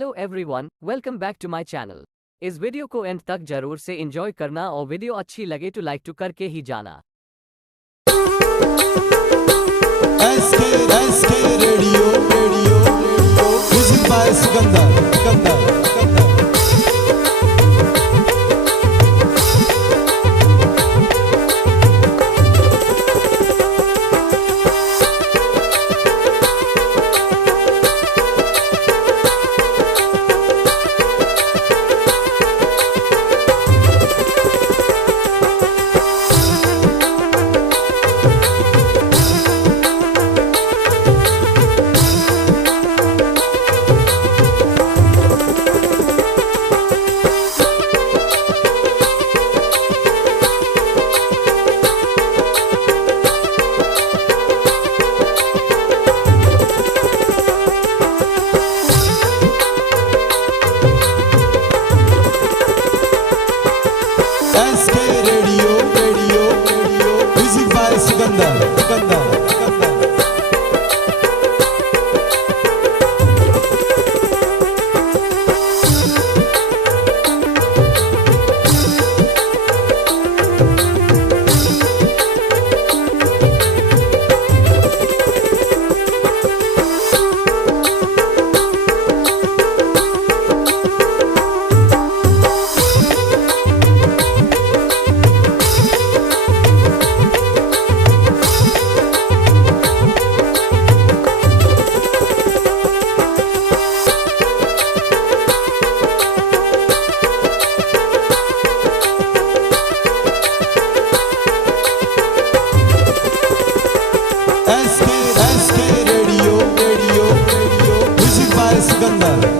Hello everyone, welcome back to my channel. इस video को end तक जरूर से एंजॉय करना और वीडियो अच्छी लगे तो लाइक टू करके ही जाना। SK radio music by Sikandar. Music by Sikandar.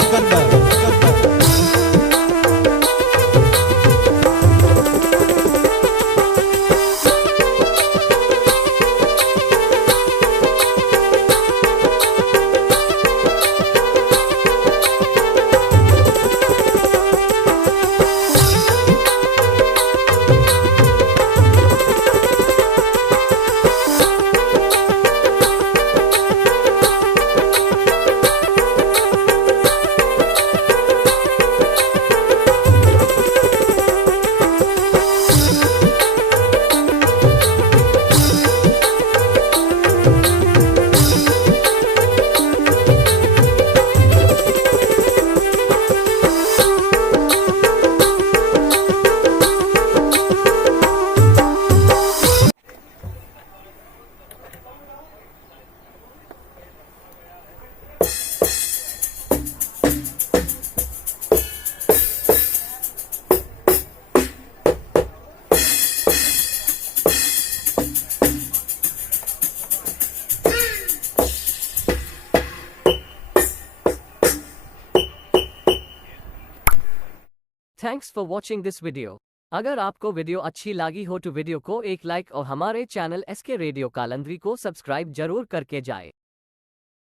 Thanks for watching this video. अगर आपको वीडियो अच्छी लगी हो तो वीडियो को एक लाइक और हमारे चैनल एसके रेडियो कालंद्री को सब्सक्राइब जरूर करके जाए।